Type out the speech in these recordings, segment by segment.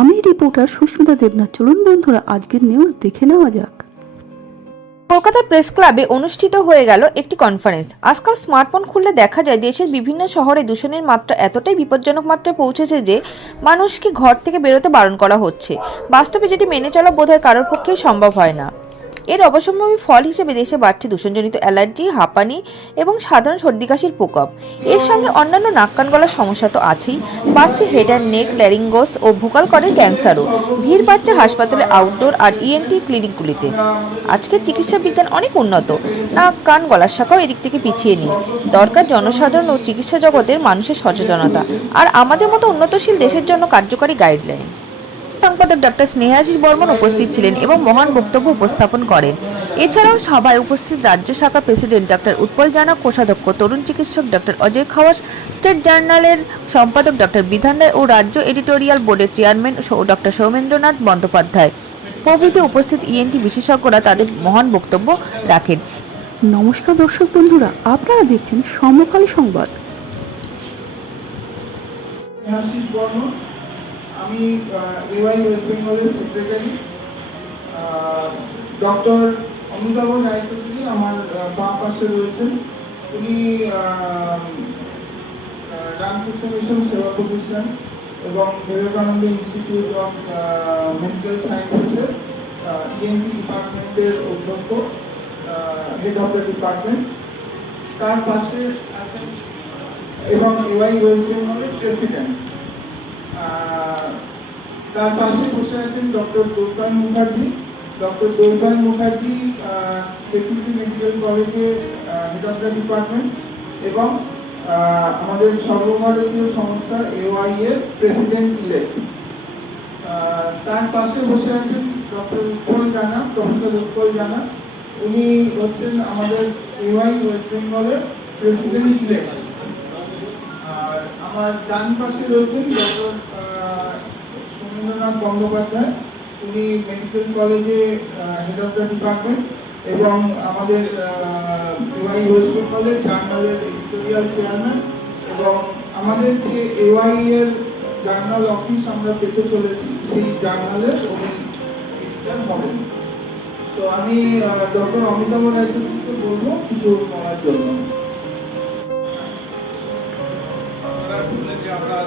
আমি রিপোর্টার সুস্মিতা দেবনাথ। চলুন বন্ধুরা, আজকের নিউজ দেখে নেওয়া যাক। কলকাতার প্রেস ক্লাবে অনুষ্ঠিত হয়ে গেল একটি কনফারেন্স আজকাল স্মার্টফোন খুললে দেখা যায় দেশের বিভিন্ন শহরে দূষণের মাত্রা এতটাই বিপজ্জনক মাত্রায় পৌঁছেছে যে মানুষকে ঘর থেকে বেরোতে বারণ করা হচ্ছে। বাস্তবে যেটি মেনে চলা বোধহয় কারোর পক্ষেই সম্ভব হয় না। এর অবসম্ভাবী ফল হিসেবে দেশে বাড়ছে দূষণজনিত অ্যালার্জি, হাঁপানি এবং সাধারণ সর্দি কাশির প্রকোপ। এর সঙ্গে অন্যান্য নাক কান গলার সমস্যা তো আছেই। বাড়ছে হেড অ্যান্ড নেক ল্যারিঙ্গোস ও ভোকাল করের ক্যান্সারও। ভিড় বাড়ছে হাসপাতালে আউটডোর আর E ইএনটি ক্লিনিকগুলিতে আজকের চিকিৎসা বিজ্ঞান অনেক উন্নত। নাক, কান, গলার শাখাও এদিক থেকে পিছিয়ে নেই। দরকার জনসাধারণ ও চিকিৎসা জগতের মানুষের সচেতনতা। আর আমাদের মতো উন্নতশীল দেশের জন্য কার্যকরী গাইডলাইন সম্পাদক ডক্টর স্নেহাশিস বর্মন উপস্থিত ছিলেন এবং মহান বক্তব্য উপস্থাপন করেন। এছাড়াও সভায় উপস্থিত রাজ্য শাখা প্রেসিডেন্ট ডক্টর উৎপল জানা কোষাধ্যক্ষ তরুণ চিকিৎসক ডক্টর অজয় খাওয়াস স্টেট জার্নালের সম্পাদক ডক্টর বিধান রায় ও রাজ্য এডিটোরিয়াল বোর্ডের চেয়ারম্যান ডক্টর সৌমেন্দ্রনাথ বন্দ্যোপাধ্যায়। প্রভৃতি উপস্থিত ইএনটি বিশেষজ্ঞরা তাদের মহান বক্তব্য রাখেন। নমস্কার দর্শক বন্ধুরা আপনারা দেখছেন সমকালী সংবাদ। আমি এওয়াই ওয়েস্ট বেঙ্গলের সেক্রেটারি ডক্টর অমিতাভ রায়চৌধুরী আমার বাঁ পাশে রয়েছেন। উনি রামকৃষ্ণ মিশন সেবা প্রতিষ্ঠান এবং বিবেকানন্দ ইনস্টিটিউট অফ মেডিকেল সায়েন্সেসের ইএনটি ডিপার্টমেন্টের অধ্যক্ষ হেড অফ দ্য ডিপার্টমেন্ট তার পাশে আছেন এবং এওয়াই ওয়েস্ট বেঙ্গলের প্রেসিডেন্ট তার পাশে বসে আছেন doctor Durgan Mukherjee. Doctor Durgan Mukherjee KPC medical কলেজে হেড অফ দ্য ডিপার্টমেন্ট এবং আমাদের সর্বভারতীয় সংস্থা এওয়াই এর প্রেসিডেন্ট ইলেক্ট তার পাশে বসে আছেন ডক্টর উৎপল জানা, প্রফেসর উৎপল জানা। উনি হচ্ছেন আমাদের এওয়াই ওয়েস্ট বেঙ্গলের প্রেসিডেন্ট ইলেক্ট আর আমার ডান পাশে রয়েছেন ডক্টর সুরেন্দ্রনাথ বন্দ্যোপাধ্যায়। উনি মেডিকেল কলেজে হেড অফ দ্য ডিপার্টমেন্ট এবং আমাদের এওয়াই ওয়েস্ট বেঙ্গলের জার্নালের এডিটোরিয়াল চেয়ারম্যান এবং আমাদের যে এওয়াই এর জার্নাল অফিস আমরা পেতে চলেছি, সেই জার্নালের উনি এডিটর হবেন তো আমি ডক্টর অমিতাভ রায়চৌধুরীকে বলব কিছু বলার জন্য। শুনলেন যে আমরা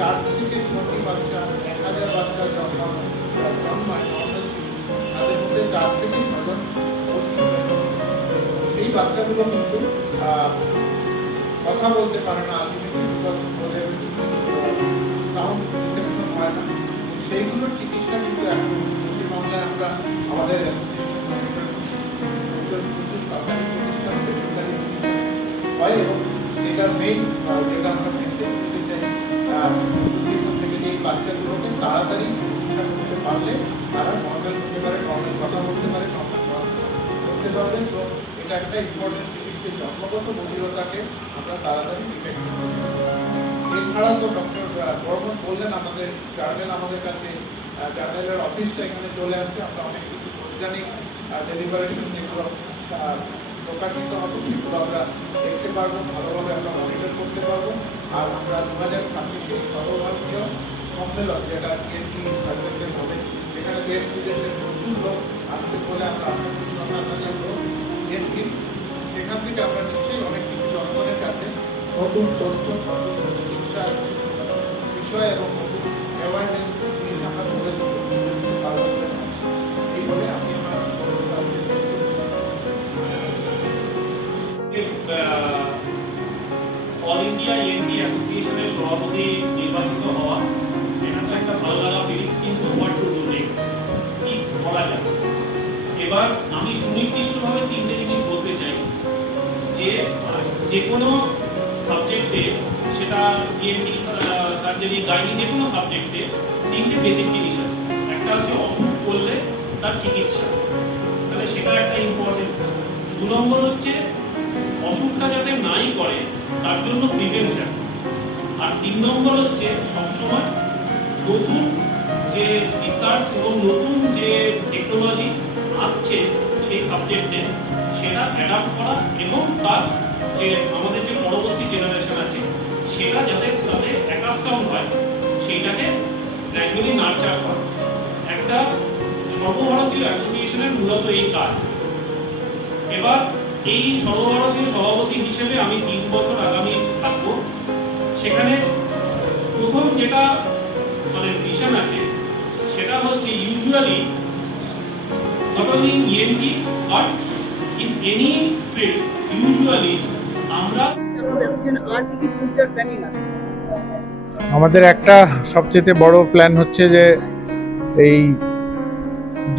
চার থেকে ছটি বাচ্চা এক হাজার বাচ্চা জন্ম জন্মায় তাদের চার থেকে ছজন সেই বাচ্চাগুলো কিন্তু কথা বলতে পারে না, আলটিমেটলি সাউন্ড রিসেপশন হয় সেইগুলোর চিকিৎসা কিন্তু এখন পশ্চিমবাংলায় আমরা আমাদের সরকারি প্রতিষ্ঠান বেসরকারি হয় এবং এটার মেইন যেটা আমরা মেসেজ অ্যাসোসিয়েশন থেকে যে তাড়াতাড়ি চিকিৎসা করতে পারলে তারা নর্মাল হতে পারে নর্মাল কথা বলতে পারে নর্মাল করতে পারবে সো এটা একটা ইম্পর্টেন্ট জিনিস জন্মগত বধিরতাকে আমরা তাড়াতাড়ি ডিটেক্ট করতে এছাড়া তো ডক্টর বর্মন বললেন আমাদের জার্নাল আমাদের কাছে জার্নালের অফিসটা এখানে চলে আসবে আমরা অনেক কিছু বৈজ্ঞানিক ডেলিভারেশন যেগুলো প্রকাশিত হবে, সেগুলো আমরা দেখতে পারব, ভালোভাবে আমরা মনিটর করতে পারব। আর আমরা দু হাজার ছাব্বিশে সর্বভারতীয় সম্মেলন, যেটা এনটি হবে এখানে দেশ বিদেশের প্রচুর লোক আসবে বলে আমরা আশা করি এনটি সেখান থেকে আমরা নিশ্চয়ই অনেক কিছু জনগণের কাছে নতুন তথ্য, নতুন চিকিৎসা বিষয় এবং নতুন অ্যাওয়ারনেস অ্যাসোসিয়েশনের সভাপতি নির্বাচিত হওয়া, এটা তো একটা ভালো লাগা ফিলিংস কিন্তু হোয়াট টু ডু নেক্সট কি করা যায়? এবার আমি সুনির্দিষ্টভাবে তিনটে জিনিস বলতে চাই। যে যে কোনো সাবজেক্টে সেটা ইএনটি সার্জারি গাইনি যে কোনো সাবজেক্টে তিনটে বেসিক জিনিস আছে। একটা হচ্ছে অসুখ করলে তার চিকিৎসা। তাহলে সেটা একটা ইম্পর্টেন্ট দু নম্বর হচ্ছে, অসুখটা যাতে নাই করে, তার জন্য প্রিভেনশন আর তিন নম্বর হচ্ছে সবসময় নতুন যে রিসার্চ এবং নতুন যে টেকনোলজি আসছে সেই সাবজেক্টে সেটা অ্যাডাপ্ট করা এবং তার যে আমাদের যে পরবর্তী জেনারেশন আছে, সেটা যাতে তাদের অ্যাকাস্টম হয়, সেইটাকে গ্র্যাজুয়ালি নার্চার করা। একটা সর্বভারতীয় অ্যাসোসিয়েশনের মূলত এই কাজ। এবার এই সর্বভারতীয় সভাপতি হিসেবে আমি তিন বছর আগামী থাকব। সেখানে প্রথম যেটা মানে ভিশন আছে, সেটা হচ্ছে usually only in ENT but in any field usually আমরা আমাদের একটা সবচেয়ে বড় প্ল্যান হচ্ছে যে এই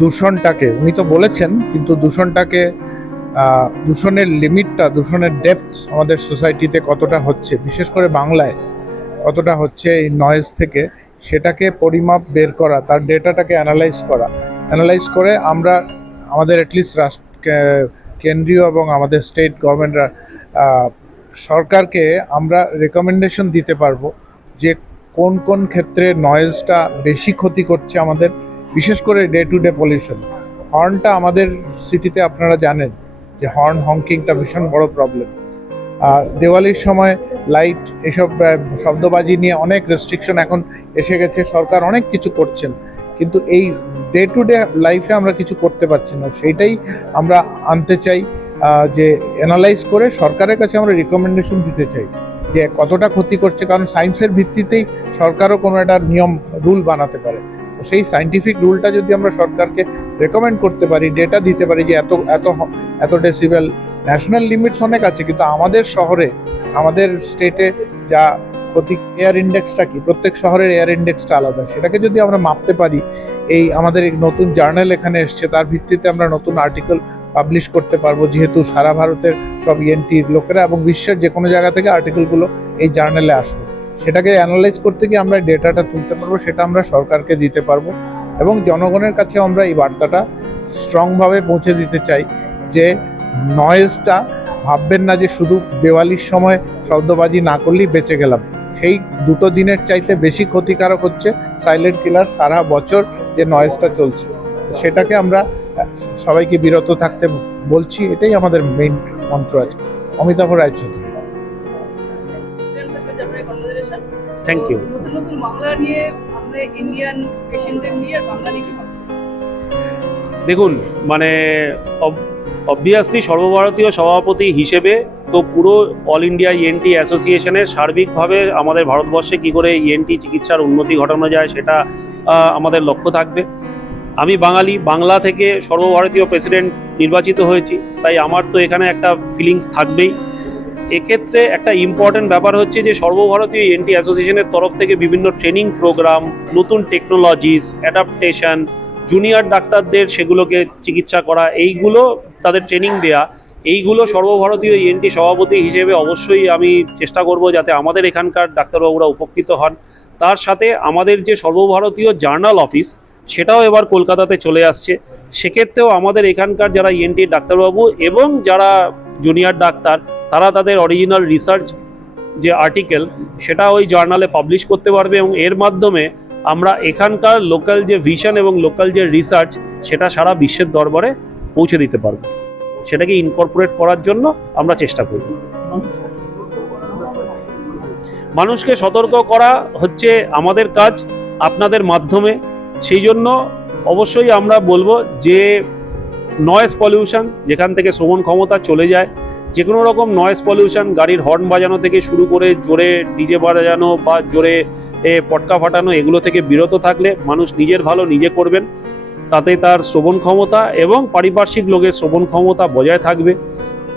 দূষণটাকে, উনি তো বলেছেন, কিন্তু দূষণটাকে দূষণের লিমিটটা, দূষণের ডেপথ আমাদের সোসাইটিতে কতটা হচ্ছে, বিশেষ করে বাংলায় কতটা হচ্ছে এই নয়েজ থেকে, সেটাকে পরিমাপ বের করা, তার ডেটাটাকে অ্যানালাইজ করা। অ্যানালাইজ করে আমরা আমাদের অ্যাটলিস্ট রাষ্ট্র কেন্দ্রীয় এবং আমাদের স্টেট গভর্নমেন্টরা সরকারকে আমরা রেকমেন্ডেশন দিতে পারব যে কোন কোন ক্ষেত্রে নয়েজটা বেশি ক্ষতি করছে আমাদের, বিশেষ করে ডে টু ডে পলিউশন হর্নটা আমাদের সিটিতে আপনারা জানেন যে হর্ন হংকিংটা ভীষণ বড় প্রবলেম দেওয়ালির সময় লাইট এসব শব্দবাজি নিয়ে অনেক রেস্ট্রিকশন এখন এসে গেছে, সরকার অনেক কিছু করছেন। কিন্তু এই ডে টু ডে লাইফে আমরা কিছু করতে পারছি না। সেইটাই আমরা আনতে চাই যে অ্যানালাইজ করে সরকারের কাছে আমরা রিকমেন্ডেশন দিতে চাই। যে কতটা ক্ষতি করছে, কারণ সায়েন্সের ভিত্তিতেই সরকারও কোনো একটা নিয়ম রুল বানাতে পারে। তো সেই সাইন্টিফিক রুলটা যদি আমরা সরকারকে রেকমেন্ড করতে পারি ডেটা দিতে পারি যে এত এত এত ডেসিবেল ন্যাশনাল লিমিটস অনেক আছে, কিন্তু আমাদের শহরে, আমাদের স্টেটে যা ক্ষতি এয়ার ইন্ডেক্সটা কি? প্রত্যেক শহরের এয়ার ইন্ডেক্সটা আলাদা। সেটাকে যদি আমরা মাপতে পারি, এই আমাদের এই নতুন জার্নাল এখানে এসছে, তার ভিত্তিতে আমরা নতুন আর্টিকেল পাবলিশ করতে পারব। যেহেতু সারা ভারতের সব ইএনটির লোকেরা এবং বিশ্বের যে কোনো জায়গা থেকে আর্টিকেলগুলো এই জার্নালে আসবে। সেটাকে অ্যানালাইজ করতে গিয়ে আমরা ডেটাটা তুলতে পারব, সেটা আমরা সরকারকে দিতে পারব এবং জনগণের কাছে আমরা এই বার্তাটা স্ট্রংভাবে পৌঁছে দিতে চাই যে নয়েজটা ভাববেন না যে শুধু দেওয়ালির সময় শব্দবাজি না করলেই বেঁচে গেলাম। সেই দুটো দিনের চাইতে বেশি ক্ষতিকারক হচ্ছে সাইলেন্ট কিলার সারা বছর যে নয়েজটা চলছে। সেটাকে আমরা সবাইকে বিরত থাকতে বলছি এটাই আমাদের মেইন মন্ত্র আজকে। অমিতাভ রায়চৌধুরী। থ্যাংক ইউ নতুন নতুন বাংলা নিয়ে আপনি ইন্ডিয়ান পেশেন্টদের নিয়ে বাঙালি দেখুন মানে অবভিয়াসলি সর্বভারতীয় সভাপতি হিসেবে তো পুরো অল ইন্ডিয়া ইএনটি অ্যাসোসিয়েশনের সার্বিকভাবে আমাদের ভারতবর্ষে কি করে ইএনটি চিকিৎসার উন্নতি ঘটানো যায় সেটা আমাদের লক্ষ্য থাকবে। আমি বাঙালি, বাংলা থেকে সর্বভারতীয় প্রেসিডেন্ট নির্বাচিত হয়েছি, তাই আমার তো এখানে একটা ফিলিংস থাকবেই। এক্ষেত্রে একটা ইম্পর্টেন্ট ব্যাপার হচ্ছে যে সর্বভারতীয় এনটি অ্যাসোসিয়েশনের তরফ থেকে বিভিন্ন ট্রেনিং প্রোগ্রাম নতুন টেকনোলজিস অ্যাডাপ্টেশন জুনিয়র ডাক্তারদের সেগুলোকে চিকিৎসা করা, এইগুলো তাদের ট্রেনিং দেয়া। এইগুলো সর্বভারতীয় ইএনটি সভাপতি হিসেবে অবশ্যই আমি চেষ্টা করব যাতে আমাদের এখানকার ডাক্তারবাবুরা উপকৃত হন। তার সাথে আমাদের যে সর্বভারতীয় জার্নাল অফিস, সেটাও এবার কলকাতাতে চলে আসছে। সেক্ষেত্রেও আমাদের এখানকার যারা ইএনটি ডাক্তারবাবু এবং যারা জুনিয়র ডাক্তার, তারা তাদের অরিজিনাল রিসার্চ যে আর্টিকেল সেটা ওই জার্নালে পাবলিশ করতে পারবে এবং এর মাধ্যমে আমরা এখানকার লোকাল যে ভিশন এবং লোকাল যে রিসার্চ সেটা সারা বিশ্বের দরবারে পৌঁছে দিতে পারব। সেটাকে ইনকর্পোরেট করার জন্য আমরা চেষ্টা করব। মানুষকে সতর্ক করা হচ্ছে আমাদের কাজ, আপনাদের মাধ্যমে। সেই জন্য অবশ্যই আমরা বলব যে নয়েজ পলিউশন যেখান থেকে শ্রবণ ক্ষমতা চলে যায় যে কোনো রকম নয়েজ পলিউশন গাড়ির হর্ন বাজানো থেকে শুরু করে জোরে ডিজে বাজানো বা জোরে পটকা ফাটানো, এগুলো থেকে বিরত থাকলে মানুষ নিজের ভালো নিজে করবেন। তাতে তার শ্রবণ ক্ষমতা এবং পারিপার্শ্বিক লোকের শ্রবণ ক্ষমতা বজায় থাকবে।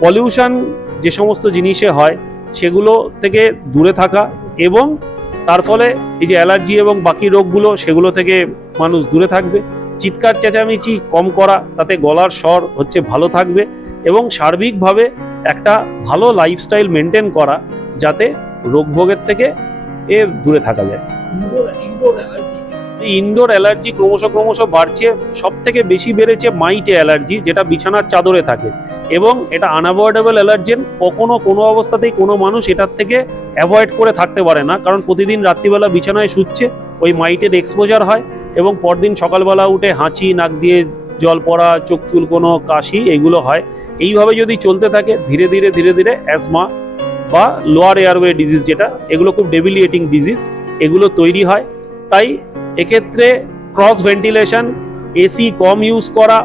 পলিউশন যে সমস্ত জিনিসে হয়, সেগুলো থেকে দূরে থাকা এবং তার ফলে এই যে অ্যালার্জি এবং বাকি রোগগুলো, সেগুলো থেকে মানুষ দূরে থাকবে। চিৎকার, চেঁচামেচি কম করা, তাতে গলার স্বর হচ্ছে ভালো থাকবে এবং সার্বিকভাবে একটা ভালো লাইফস্টাইল মেনটেন করা, যাতে রোগভোগের থেকে এ দূরে থাকা যায়। ইনডোর অ্যালার্জি ক্রমশ ক্রমশ বাড়ছে সব থেকে বেশি বেড়েছে মাইটে অ্যালার্জি, যেটা বিছানার চাদরে থাকে। এবং এটা আনঅ্যাভয়েডেবল অ্যালার্জেন, কখনো কোনো অবস্থাতেই কোনো মানুষ এটার থেকে অ্যাভয়েড করে থাকতে পারে না, কারণ প্রতিদিন রাত্রিবেলা বিছানায় শুচ্ছে, ওই মাইটের এক্সপোজার হয় এবং পরদিন সকালবেলা উঠে হাঁচি, নাক দিয়ে জল পড়া, চোখ চুল কোনো কাশি, এগুলো হয়। এইভাবে যদি চলতে থাকে, ধীরে ধীরে ধীরে ধীরে অ্যাজমা বা লোয়ার এয়ারওয়ে ডিজিজ যেটা, এগুলো খুব ডেবিলিয়েটিং ডিজিজ এগুলো তৈরি হয়। তাই এক্ষেত্রে ক্রস ভেন্টিলেশন এসি কম ইউজ করা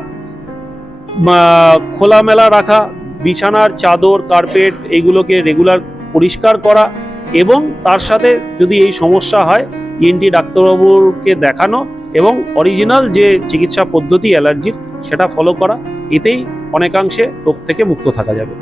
খোলামেলা রাখা, বিছানার চাদর কার্পেট এগুলোকে রেগুলার পরিষ্কার করা এবং তার সাথে যদি এই সমস্যা হয় ইএনটি ডাক্তারবাবুকে দেখানো এবং অরিজিনাল যে চিকিৎসা পদ্ধতি অ্যালার্জির সেটা ফলো করা, এতেই অনেকাংশে রোগ থেকে মুক্ত থাকা যাবে।